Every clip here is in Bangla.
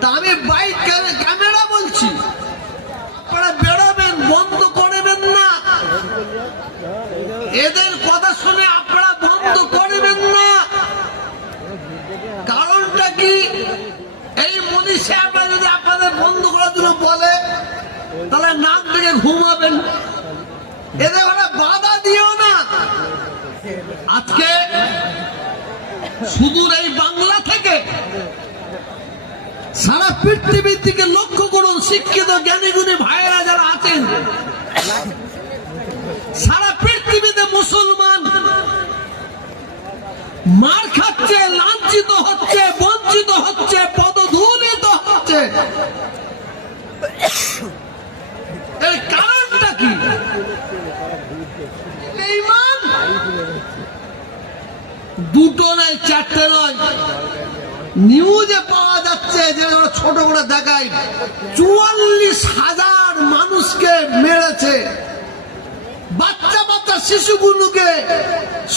তা আমি বাইক ক্যামেরা বলছি, আপনারা বেরোবেন, বন্ধ করবেন না। এদের কথা শুনে আপনারা বন্ধ করবেন না। কারণটা কি, এই মনীষ সাহেবরা যদি আপনাদের বন্ধ করার জন্য বলে তাহলে নাক থেকে ঘুমাবেন। এদের ওরা বাধা দিও না। আজকে সুদূর এই বাংলা থেকে সারা পৃথিবীর দিকে লক্ষ্য করুন, শিক্ষিত জ্ঞানীগুণী ভাইয়েরা যারা আছেন, সারা পৃথিবীতে মুসলমান মার খাচ্ছে, লাঞ্ছিত হচ্ছে, বঞ্চিত হচ্ছে, পদধূলিত হচ্ছে। এর কারণটা কি? ঈমান দুটো নয়, চারটে নয়, নিউজে পাওয়া যাচ্ছে, যে ছোট করে দেখায় 44,000 মানুষকে মেরেছে, বাচ্চা বাচ্চা শিশুগুলোকে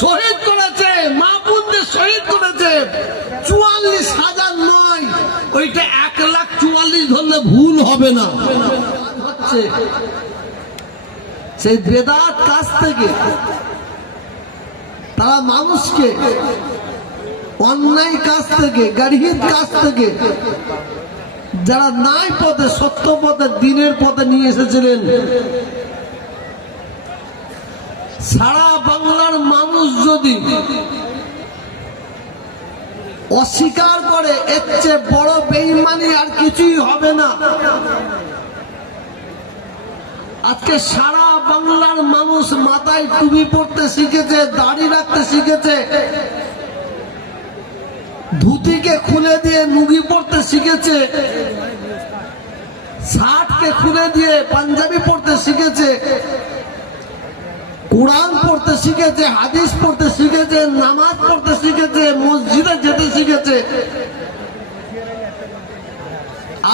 শহীদ করেছে, মা বোনদের শহীদ করেছে। 44,000 নয়, ওইটা 1,44,000 ধরলে ভুল হবে না। হচ্ছে সেই বেদাত কাছ থেকে তারা মানুষকে অন্যায় কাজ থেকে, গাড়ির কাজ থেকে, যারা নাই পথে, সত্য পথে, দিনের পথে নিয়ে এসেছিলেন। সারা বাংলার মানুষ যদি অস্বীকার করে, এর চেয়ে বড় বেঈমানি আর কিছুই হবে না। আজকে সারা বাংলার মানুষ মাথায় টুপি পড়তে শিখেছে, দাড়ি রাখতে শিখেছে, ধুতিকে খুলে দিয়ে নুগি পড়তে শিখেছে, শার্টকে খুলে দিয়ে পাঞ্জাবি পড়তে শিখেছে, কোরআন পড়তে শিখেছে, হাদিস পড়তে শিখেছে, নামাজ পড়তে শিখেছে, মসজিদে যেতে শিখেছে,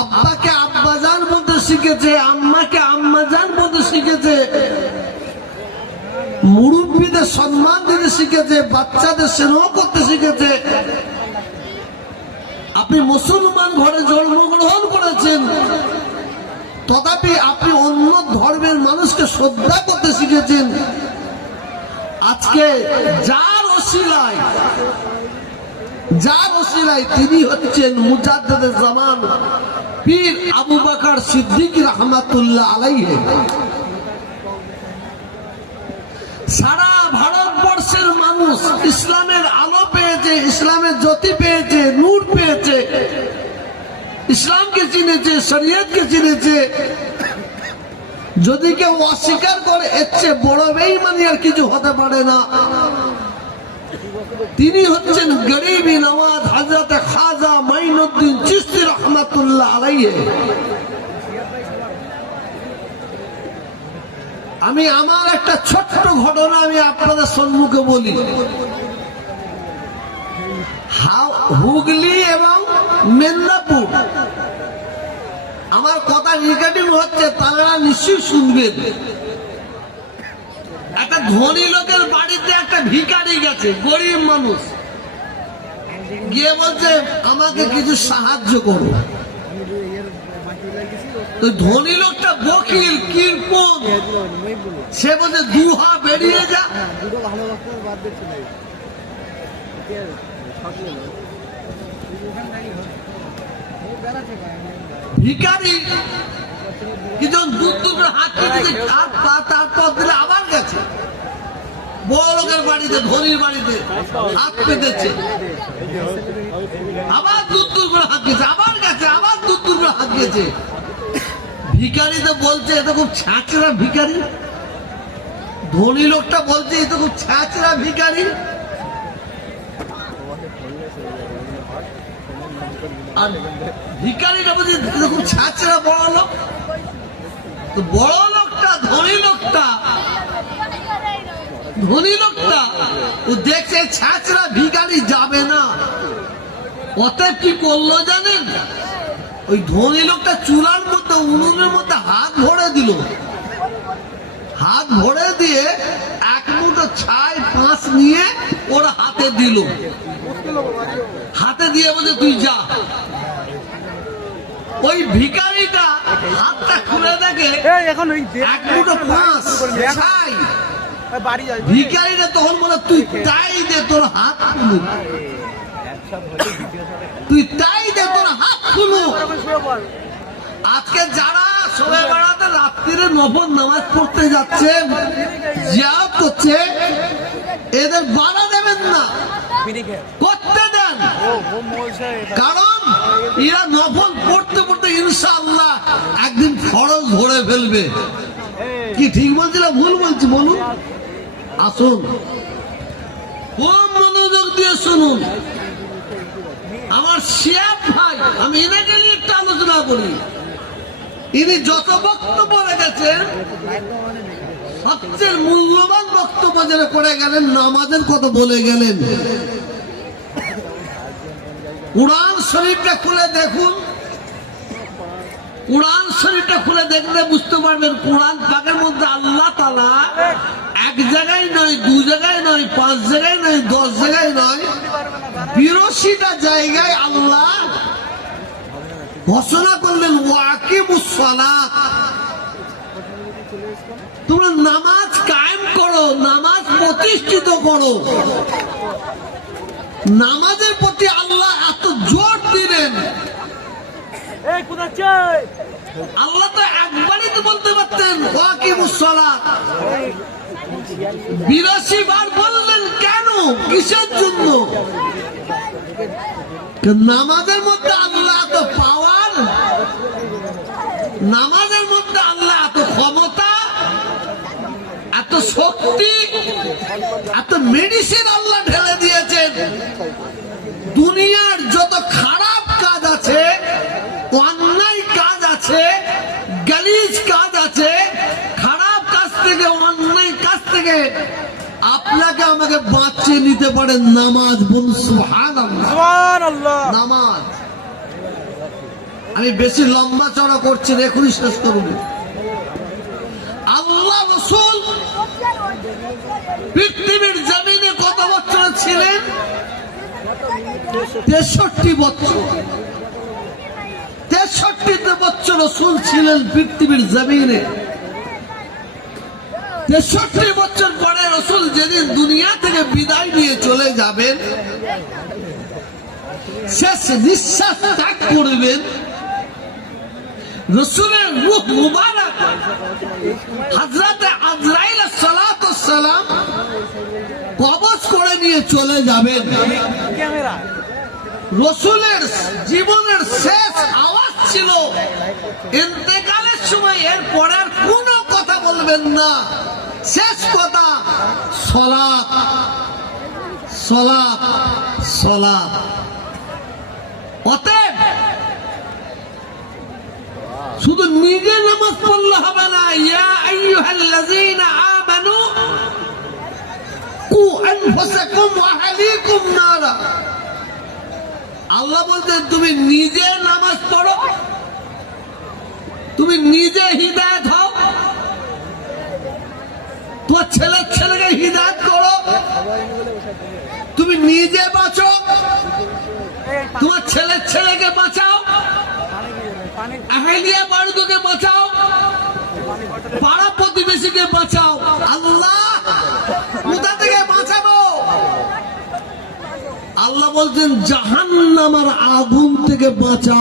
আব্বাকে আব্বাজান বলতে শিখেছে, আম্মাকে আম্মাজান বলতে শিখেছে, মুরব্বীদের সম্মান দিতে শিখেছে, বাচ্চাদের স্নেহ করতে শিখেছে। আপনি মুসলমান ঘরে জন্মগ্রহণ করেছেন, তথাপি আপনি অন্য ধর্মের মানুষকে শ্রদ্ধা করতে শিখেছেন। আজকে যার ওসিলায় তিনি হচ্ছেন মুজাদ্দিদে জামান পীর আবু বকর সিদ্দিক রহমাতুল্লাহ আলাইহি। সারা ভারতবর্ষের মানুষ ইসলামের আলো পেয়েছে, ইসলামের জ্যোতি পেয়েছে, নূর পেয়েছে, ইসলামকে চিনেছে, শরীয়তকে চিনেছে। যদি কেউ অস্বীকার করে, এর চেয়ে বড় বেঈমানি আর কিছু হতে পারে না। তিনি হচ্ছেন গরিবি নওয়াজ হযরত খাজা মাইনুদ্দিন চিশতি রহমাতুল্লাহ আলাইহি। আমি আমার একটা ছোট্ট ঘটনা আমি আপনাদের সম্মুখে বলি। হুগলি এবং মেদিনীপুর, আমার কথা রেকর্ডিং হচ্ছে, তারা নিশ্চয়ই শুনবেন। একটা ধনী লোকের বাড়িতে একটা ভিখারি গেছে, গরিব মানুষ, গিয়ে বলছে আমাকে কিছু সাহায্য করো। তো ধনী লোকটা বকিল, কিরকম, সে বলছে দুহা বেরিয়ে যা। ভিখারি কিছু দূর দূর হাত তারপর দিলে আবার গেছে বড় লোকের বাড়িতে, ধনীর বাড়িতে হাত পেতেছে, আবার দূর দূর করে হাত গেছে, আবার গেছে, আবার দূর দূর করে হাত গেছে। ভিখারি তো বলছে এটা খুব ছ্যাঁচড়া ভিখারি, ধনী লোকটা বলছে এটা খুব ছ্যাঁচড়া ভিখারি। আর ভিখারিটা বলছে এটা খুব ছ্যাঁচড়া বড় লোক। তো বড় লোকটা, ধনী লোকটা ও দেখছে ছ্যাঁচড়া ভিখারি যাবে না, অতএব কি করলো জানেন? ওই ধনী লোকটা চুলার মধ্যে, উনুনের মধ্যে হাত ভরে দিল। হাত ভরে দিয়ে এক মুঠো ছাই পাঁচ নিয়ে ওর হাতে দিল, হাতে দিয়ে বলছে তুই যা। ওই ভিখারিটা হাতটা খুলে দেখে এখন ওই এক মুঠো মাছ ছাই। ভিখারিটা তখন বলে তুই তাই দে তোর হাত খুলু, তুই তাই দে তোর হাত খুলু। আজকে যারা সবে বেড়াতে রাত্রিরে নফল নামাজ পড়তে যাচ্ছে, জিয়ারত করছে, এদের বাধা দেবেন না, করতে দেন। কারণ এরা নফল পড়তে পড়তে ইনশাআল্লাহ একদিন ফরজ ধরে ফেলবে। কি ঠিক বলছি না ভুল বলছি বলুন? আসুন, খুব মনোযোগ দিয়ে শুনুন। আমার শিয়াব ভাই, আমি এনাকে নিয়ে একটা আলোচনা করি। ইনি যত বক্তব্য রেখেছেন, সবচেয়ে মূল্যবান বক্তব্য যেটা করে গেলেন, নামাজের কথা বলে গেলেন। কুরআন শরীফটা খুলে দেখুন, কুরআন শরীফটা খুলে দেখলে বুঝতে পারবেন কুরআন পাকের মধ্যে আল্লাহ তাআলা এক জায়গায় নয়, দু জায়গায় নয়, 5 জায়গায় নয়, 10 জায়গায় নয়, 82টা জায়গায় আল্লাহ ঘোষণা করলেন ওয়াকিমুস সালাত, তোমরা নামাজ কায়েম করো, নামাজ প্রতিষ্ঠিত করো। নামাজের প্রতি আল্লাহ এত জোর দিলেন। আল্লাহ তো একবারই তো বলতে পারতেন ওয়াকিমুস সালাত, 82 বার বললেন কেন, কিসের জন্য? নামাজের মধ্যে আল্লাহ এত পাওয়ার, নামাজের মধ্যে আল্লাহ এত ক্ষমতা, এত শক্তি, এত মেডিসিন আল্লাহ ঢেলে দিয়েছেন। দুনিয়ার যত খারাপ কাজ আছে, অন্যায় কাজ আছে, গালিজ কাজ আছে, খারাপ কাজ থেকে, অন্যায় কাজ থেকে আপনাকে আমাকে বাঁচিয়ে নিতে পারে নামাজ। বলুন সুবহানাল্লাহ। নামাজ। আমি বেশি লম্বা চড়া করছি, এখনই শেষ করব। আল্লাহ রাসূল পৃথিবীর জমিনে কত বছর ছিলেন? 63 বছর। 63 বছর রাসূল ছিলেন পৃথিবীর জমিনে। 63 বছর পরে রাসূল যেদিন দুনিয়া থেকে বিদায় নিয়ে চলে যাবেন, শেষ নিঃশ্বাস ত্যাগ করবেন, রাসূলের রূহ মুবারক হযরতে আজরাইল সালাতুস সালাম কবজ করে নিয়ে চলে যাবেন। রাসূলের জীবনের শেষ আওয়াজ ছিল ইন্তেকালের সময়, এর পরে আর কোনো কথা বলবেন না, শেষ কথা সালাত, সালাত, সালাত। অতএব শুধু নিজে নামাজ পড়লে হবে না। ইয়া আইয়ুহাল্লাযীনা আমানু কু আনফুসাকুম ওয়া আহলিকুম নারা। আল্লাহ বলতেন তুমি নিজে নামাজ পড়ো, তুমি নিজে হিদায়াত হও, তোমার ছেলেকে হিদায়াত করো, তুমি নিজে বাঁচো, তোমার ছেলেকে বাঁচাও, আহলিয়া বাড়িকে বাঁচাও, পাড়া প্রতিবেশীকে বাঁচাও। আল্লাহ কোথা থেকে বাঁচাবো? আল্লাহ বলছেন জাহান্নামের আগুন থেকে বাঁচা।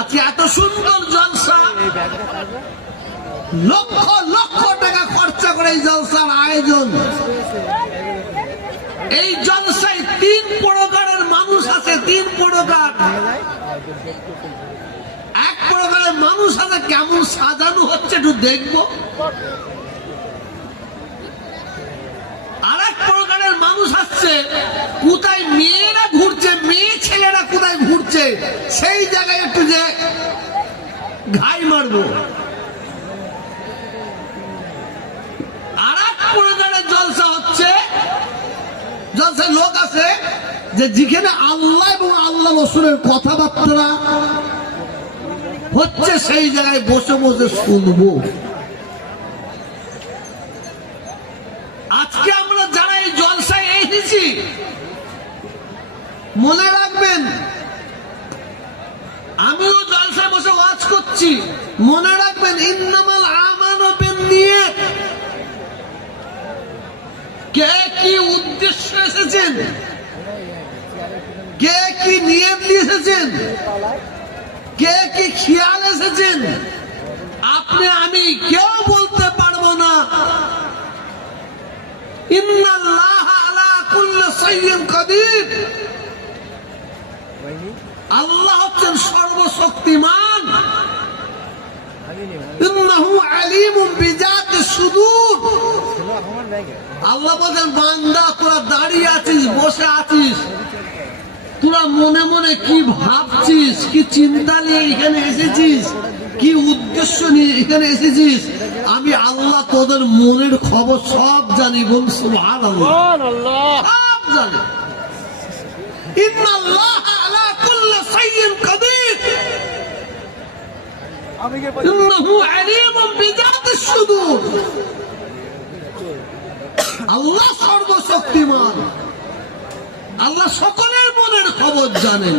আজকে এত সুন্দর জলসা, লক্ষ লক্ষ টাকা খরচা করে এই জলসার আয়োজন। এই জলসায় 3 প্রকারের মানুষ আছে, 3 প্রকার। এক প্রকারের মানুষ আছে, কেমন সাজানো হচ্ছে একটু দেখবো। আর এক প্রকারের মানুষ আসছে, কোথায় মেয়েরা ঘুরছে, মেয়ে ছেলেরা কোথায় ঘুরছে, সেই জায়গায় একটু যে ঘাই মারবো। আর এক প্রকারের জলসা হচ্ছে, জলসায় লোক আছে যে যেখানে আল্লাহ এবং আল্লাহ রাসূলের কথাবার্তা হচ্ছে, সেই জায়গায় বসে বসে শুনবো। আজকে আমরা যারা এই জলসায় এসেছি, মনে রাখবে রাখবেন, আমিও জলসায় বসে ওয়াজ করছি, মনে রাখবেন ইন্নামাল আমানু বিন্নিয়াত। কে কি উদ্দেশ্য এসেছেন, কে কি নিয়ত নিয়ে এসেছেন, কে কি খেয়াল এসেছেন, আপনি আমি কেউ বলতে পারবো না। ইন্নাল্লাহ আলা কুল্লি শাইইন কাদির। আল্লাহ হচ্ছেন সর্বশক্তিমান। ইন্নাহু আলিমুম বিজাতিস সুদূর। আল্লাহ বলেন, বান্দা তোরা দাঁড়িয়ে আছিস, বসে আছিস, তোরা মনে মনে কি ভাবছিস, কি চিন্তা নিয়ে এখানে এসেছিস, কি উদ্দেশ্য নিয়ে এখানে এসেছিস, আমি আল্লাহ তোদের মনের খবর সব জানি। বল সুবহানাল্লাহ, সব জানি। ইন্নাল্লাহ আলা কুল্লি শাইইন কাদির। ইন্নাহু আলিমুম বিজাতিস সুদূর। আল্লাহ সর্বশক্তিমান, আল্লাহ সকলের মনের খবর জানেন।